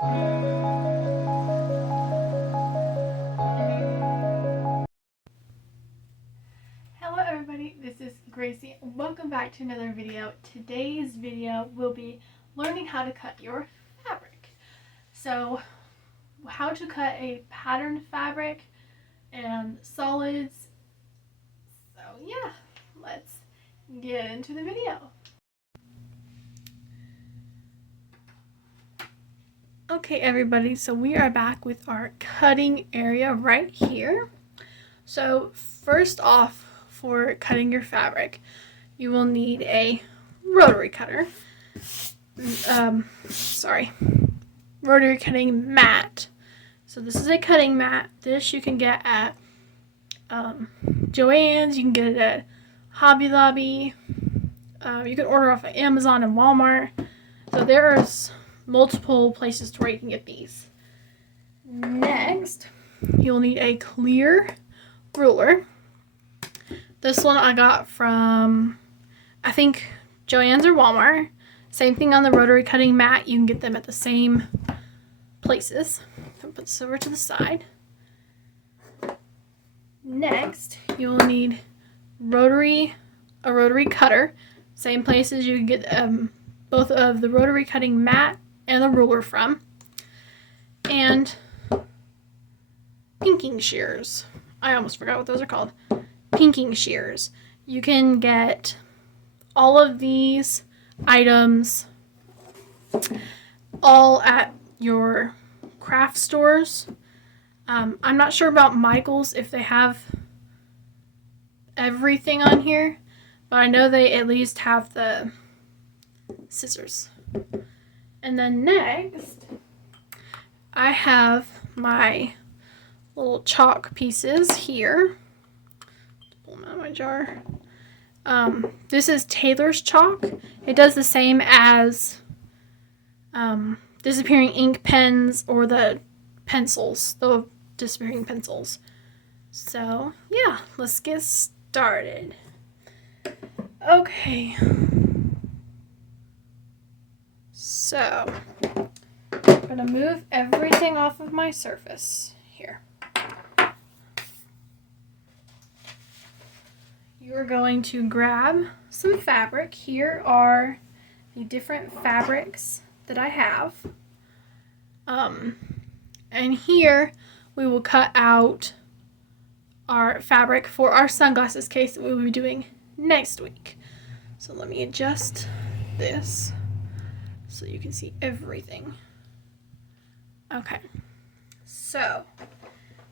Hello everybody, this is Gracie. Welcome back to another video. Today's video will be learning how to cut your fabric. So, how to cut a patterned fabric and solids. So yeah, let's get into the video. Okay everybody, so we are back with our cutting area right here. So first off, for cutting your fabric, you will need a rotary cutter. Rotary cutting mat. So this is a cutting mat. This you can get at Joann's. You can get it at Hobby Lobby. You can order off of Amazon and Walmart. So there's multiple places to where you can get these. Next, you'll need a clear ruler. This one I got from, I think, Joann's or Walmart. Same thing on the rotary cutting mat. You can get them at the same places. I'll put this over to the side. Next, you'll need a rotary cutter. Same places you can get both of the rotary cutting mat and the ruler from. And pinking shears. I almost forgot what those are called. Pinking shears. You can get all of these items all at your craft stores. I'm not sure about Michael's if they have everything on here, but I know they at least have the scissors. And then next, I have my little chalk pieces here. Pull them out of my jar. This is Tailor's chalk. It does the same as disappearing ink pens or the pencils, the disappearing pencils. So yeah, let's get started. Okay. So I'm gonna move everything off of my surface here. You're going to grab some fabric. Here are the different fabrics that I have. And here we will cut out our fabric for our sunglasses case that we will be doing next week. So let me adjust this so you can see everything. Okay, so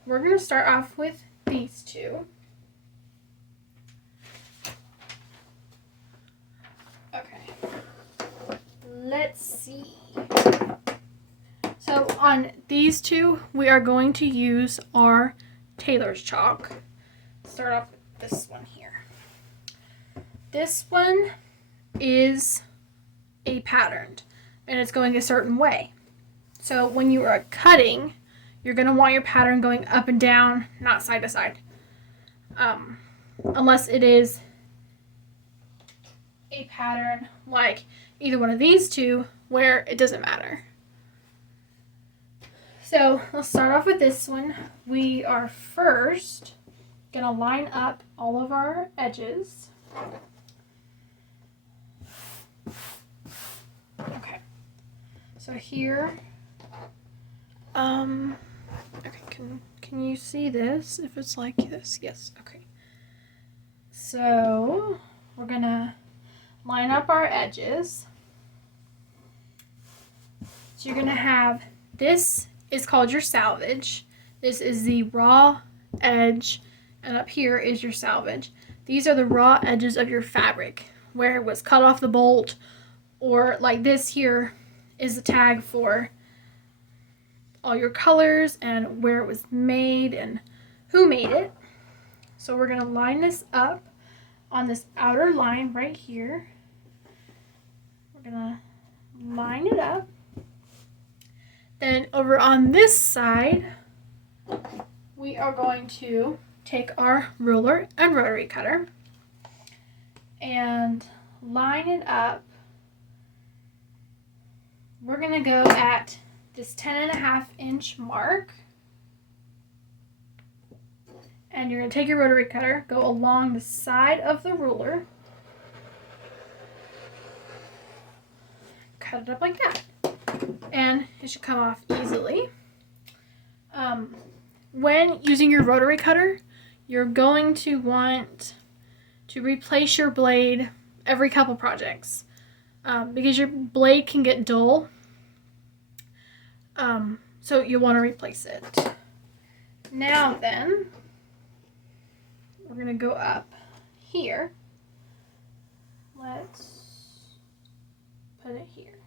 we're going to start off with these two. Okay, let's see. So on these two, we are going to use our Tailor's chalk. Start off with this one here. This one is a patterned, and it's going a certain way. So when you are cutting, you're going to want your pattern going up and down, not side to side. Unless it is a pattern like either one of these two where it doesn't matter. So let's start off with this one. We are first going to line up all of our edges. Okay. So here, okay, can you see this? If it's like this, yes, okay. So we're gonna line up our edges. So you're gonna have, this is called your salvage. This is the raw edge, and up here is your salvage. These are the raw edges of your fabric, where it was cut off the bolt, or like this here is the tag for all your colors and where it was made and who made it. So we're going to line this up on this outer line right here. We're going to line it up. Then over on this side, we are going to take our ruler and rotary cutter and line it up. We're going to go at this 10.5-inch mark. And you're going to take your rotary cutter, go along the side of the ruler, cut it up like that. And it should come off easily. When using your rotary cutter, you're going to want to replace your blade every couple projects because your blade can get dull. So you want to replace it. Now then, we're going to go up here. Let's put it here.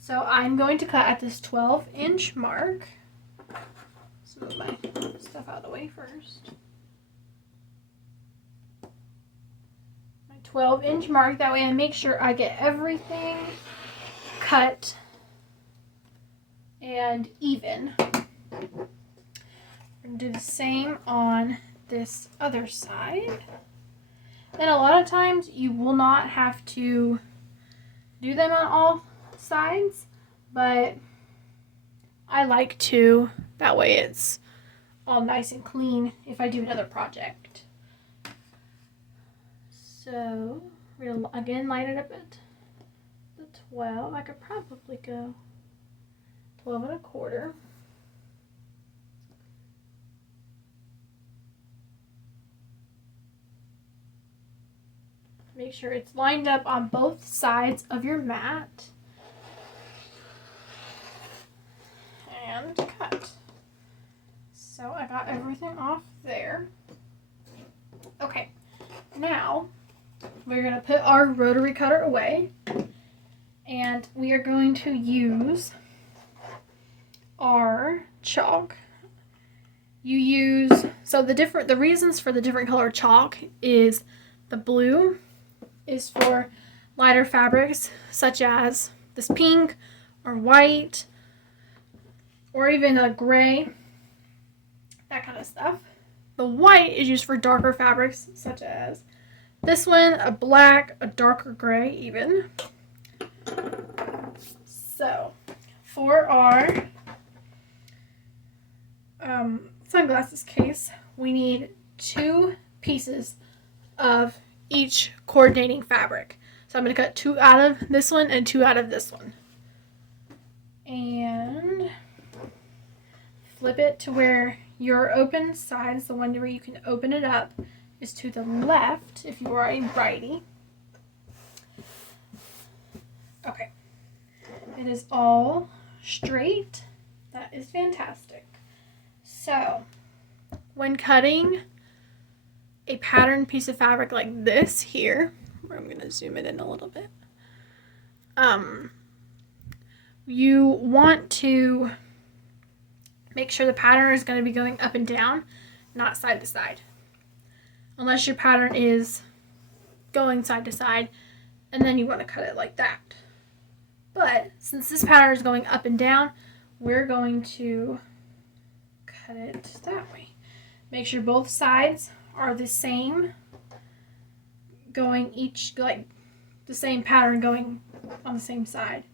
So I'm going to cut at this 12-inch mark. Let's move my stuff out of the way first. My 12-inch mark, that way I make sure I get everything cut and even. We're going to do the same on this other side. And a lot of times you will not have to do them on all sides, but I like to. That way it's all nice and clean if I do another project. So we're going to again line it up at the 12. I could probably go 12 1/4. Make sure it's lined up on both sides of your mat. And cut. So I got everything off there. Okay, now we're going to put our rotary cutter away, and we are going to use our chalk. The reasons for the different color chalk is the blue is for lighter fabrics such as this pink or white or even a gray, that kind of stuff. The white is used for darker fabrics such as this one, a black, a darker gray even. So for our sunglasses case, we need 2 pieces of each coordinating fabric. So I'm going to cut 2 out of this one and 2 out of this one. And flip it to where your open side is the one where you can open it up is to the left if you are a righty. Okay. It is all straight. That is fantastic. So, when cutting a patterned piece of fabric like this here, I'm going to zoom it in a little bit. You want to make sure the pattern is going to be going up and down, not side to side. Unless your pattern is going side to side, and then you want to cut it like that. But since this pattern is going up and down, we're going to cut it that way. Make sure both sides are the same, going like the same pattern going on the same side.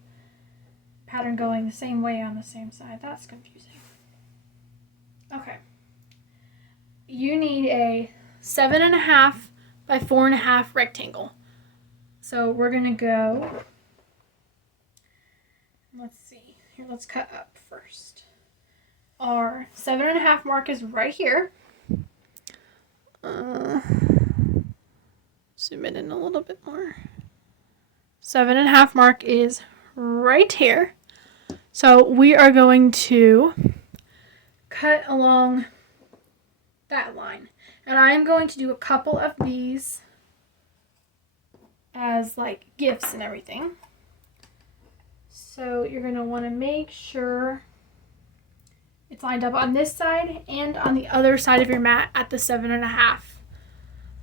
Pattern going the same way on the same side. That's confusing. Okay. You need a 7.5 by 4.5 rectangle. So we're going to go, let's see, here, let's cut up first. Our 7.5 mark is right here. Zoom it in a little bit more. 7.5 mark is right here. So we are going to cut along that line. And I am going to do a couple of these as like gifts and everything. So you're going to want to make sure it's lined up on this side and on the other side of your mat at the 7.5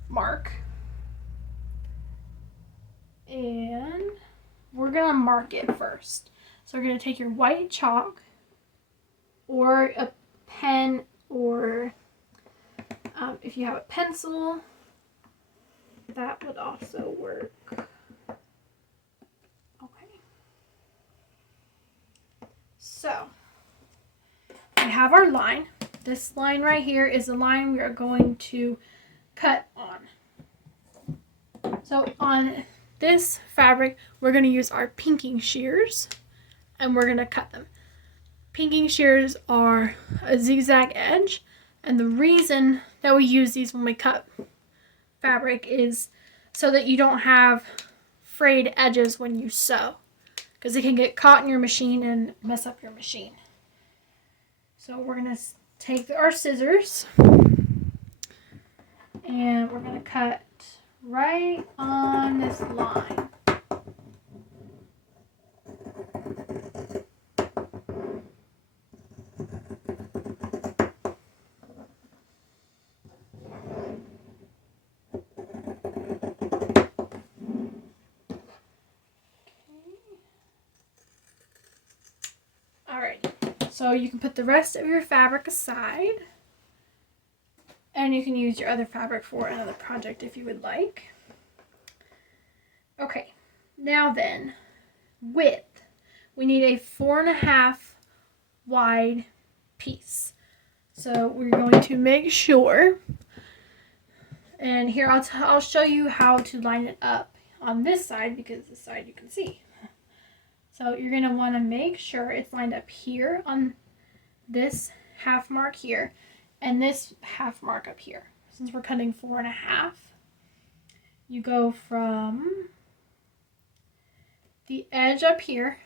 mark. And we're going to mark it first. So we're going to take your white chalk or a pen, or if you have a pencil, that would also work. Okay. So we have our line. This line right here is the line we are going to cut on. So on this fabric, we're going to use our pinking shears and we're going to cut them. Pinking shears are a zigzag edge, and the reason that we use these when we cut fabric is so that you don't have frayed edges when you sew, because it can get caught in your machine and mess up your machine. So we're going to take our scissors and we're going to cut right on this line. Alright, so you can put the rest of your fabric aside, and you can use your other fabric for another project if you would like. Okay, now then, width. We need a 4.5 wide piece. So we're going to make sure, and here I'll show you how to line it up on this side, because this side you can see. So you're going to want to make sure it's lined up here on this half mark here and this half mark up here. Since we're cutting 4.5, you go from the edge up here.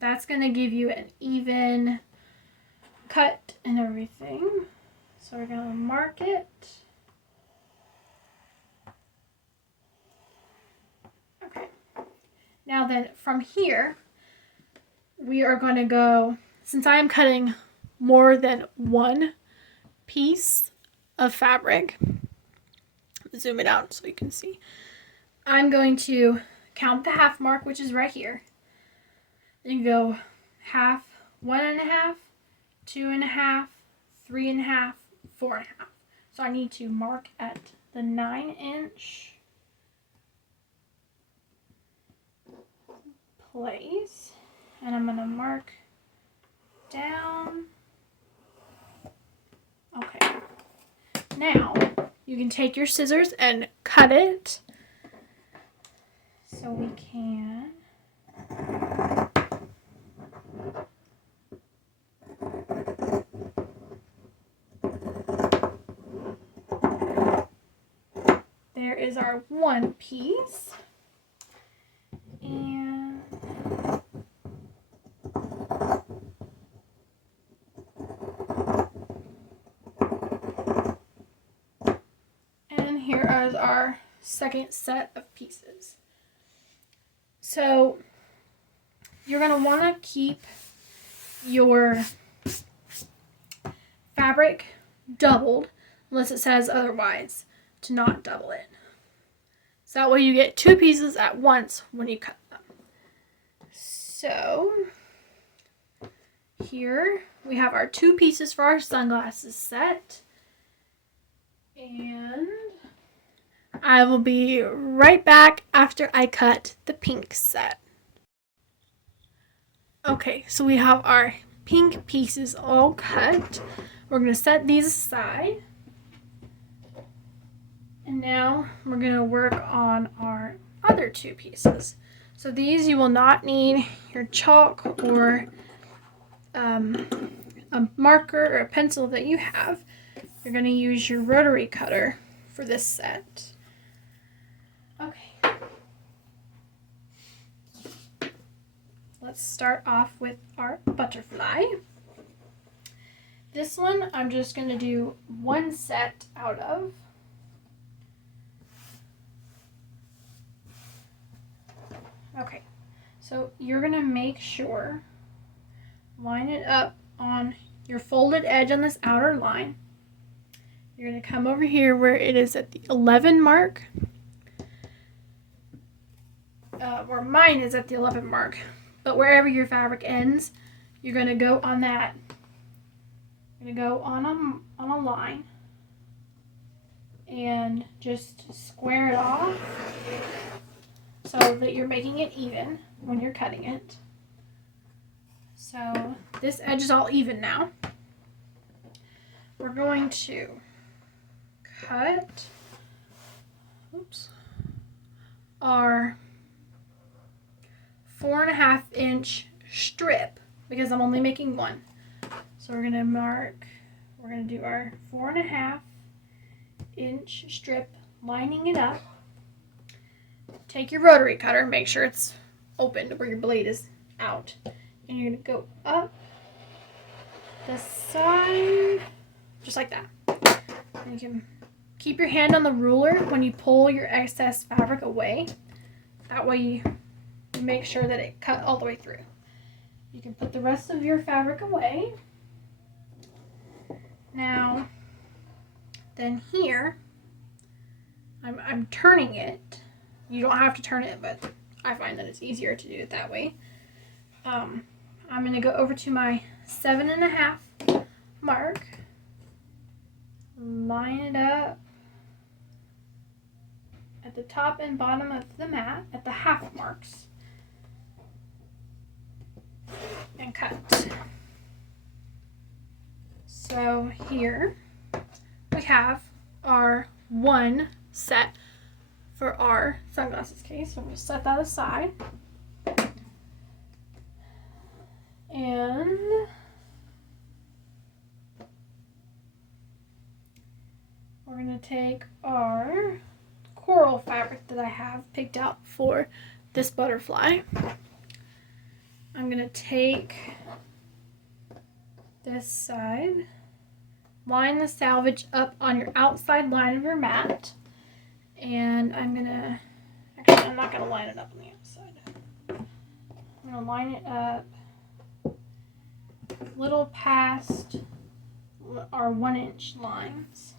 That's going to give you an even cut and everything. So we're going to mark it. Okay. Now then, from here, we are going to go, since I am cutting more than one piece of fabric, zoom it out so you can see, I'm going to count the half mark, which is right here, and go half, 1.5, 2.5, 3.5, 4.5. So I need to mark at the 9-inch place, and I'm going to mark down. Okay, now you can take your scissors and cut it. So we can there is our one piece, and here is our second set of pieces. So you're going to want to keep your fabric doubled unless it says otherwise, to not double it. So that way you get two pieces at once when you cut them. So here we have our two pieces for our sunglasses set, and I will be right back after I cut the pink set. Okay, so we have our pink pieces all cut. We're going to set these aside. And now we're going to work on our other two pieces. So these you will not need your chalk or a marker or a pencil that you have. You're going to use your rotary cutter for this set. Okay. Let's start off with our butterfly. This one I'm just going to do one set out of. Okay, so you're going to make sure, line it up on your folded edge on this outer line. You're going to come over here where it is at the 11 mark, where mine is at the 11 mark, but wherever your fabric ends, you're going to go on that. You're going to go on a line and just square it off so that you're making it even when you're cutting it. this edge is all even now. We're going to cut our 4.5 inch strip because I'm only making one. So we're going to do our 4.5 inch strip, lining it up. Take your rotary cutter, make sure it's open where your blade is out. And you're going to go up the side, just like that. And you can keep your hand on the ruler when you pull your excess fabric away. That way you make sure that it cut all the way through. You can put the rest of your fabric away. Now, then here, I'm turning it. You don't have to turn it, but I find that it's easier to do it that way. I'm going to go over to my 7.5 mark, line it up at the top and bottom of the mat at the half marks, and cut. So here we have our one set for our sunglasses case. So I'm going to set that aside. And we're going to take our coral fabric that I have picked out for this butterfly. I'm going to take this side, line the selvage up on your outside line of your mat, and I'm not going to line it up on the outside. I'm going to line it up a little past our 1 inch lines.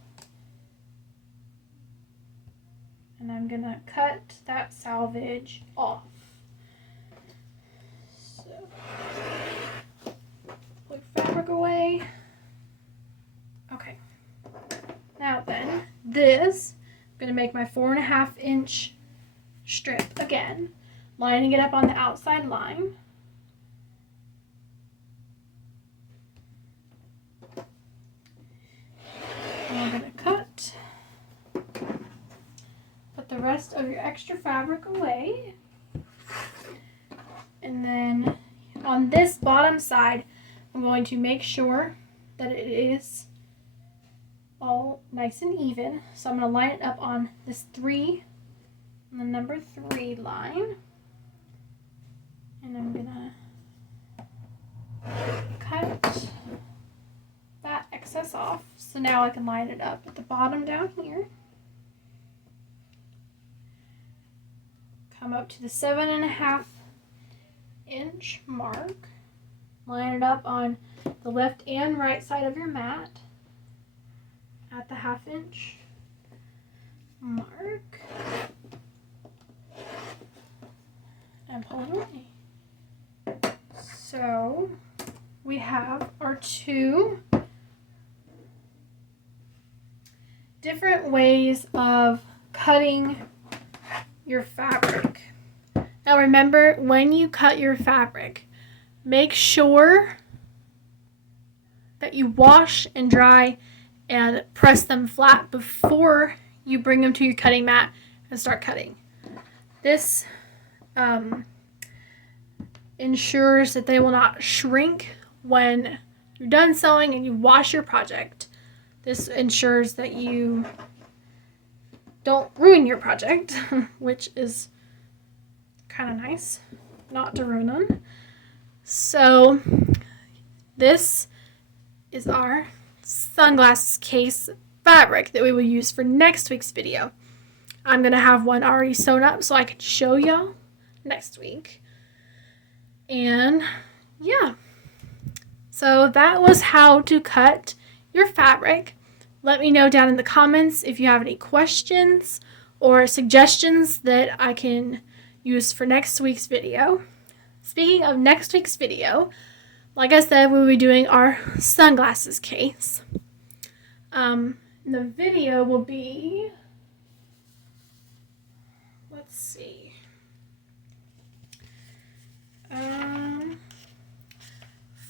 And I'm going to cut that selvage off. So, put fabric away. Okay. Now then, this, I'm going to make my 4.5 inch strip again, lining it up on the outside line. And we're going to cut. Put the rest of your extra fabric away. And then on this bottom side, I'm going to make sure that it is all nice and even. So I'm going to line it up on this 3, on the number 3 line. And I'm going to cut that excess off. So now I can line it up at the bottom down here. Come up to the 7.5 inch mark. Line it up on the left and right side of your mat at the 1/2 inch mark. And pull it away. So we have our 2 different ways of cutting your fabric. Now remember, when you cut your fabric, make sure that you wash and dry and press them flat before you bring them to your cutting mat and start cutting. This ensures that they will not shrink when you're done sewing and you wash your project. This ensures that you don't ruin your project, which is kind of nice not to ruin them. So this is our sunglasses case fabric that we will use for next week's video. I'm going to have one already sewn up so I can show y'all next week. And yeah, so that was how to cut your fabric. Let me know down in the comments if you have any questions or suggestions that I can use for next week's video. Speaking of next week's video, like I said, we'll be doing our sunglasses case. The video will be, let's see,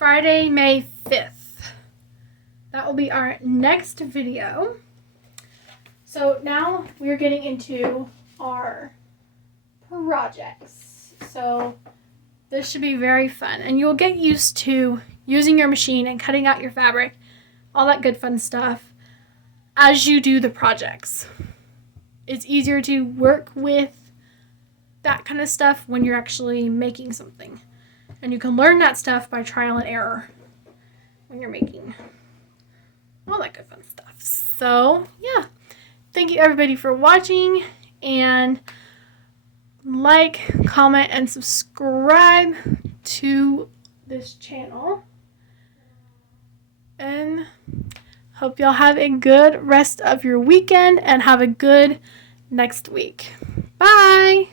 Friday, May 5th. That will be our next video. So now we're getting into our projects. So this should be very fun, and you'll get used to using your machine and cutting out your fabric, all that good fun stuff, as you do the projects. It's easier to work with that kind of stuff when you're actually making something. And you can learn that stuff by trial and error when you're making all that good fun stuff. So, yeah. Thank you everybody for watching, and like, comment, and subscribe to this channel. And hope y'all have a good rest of your weekend and have a good next week. Bye!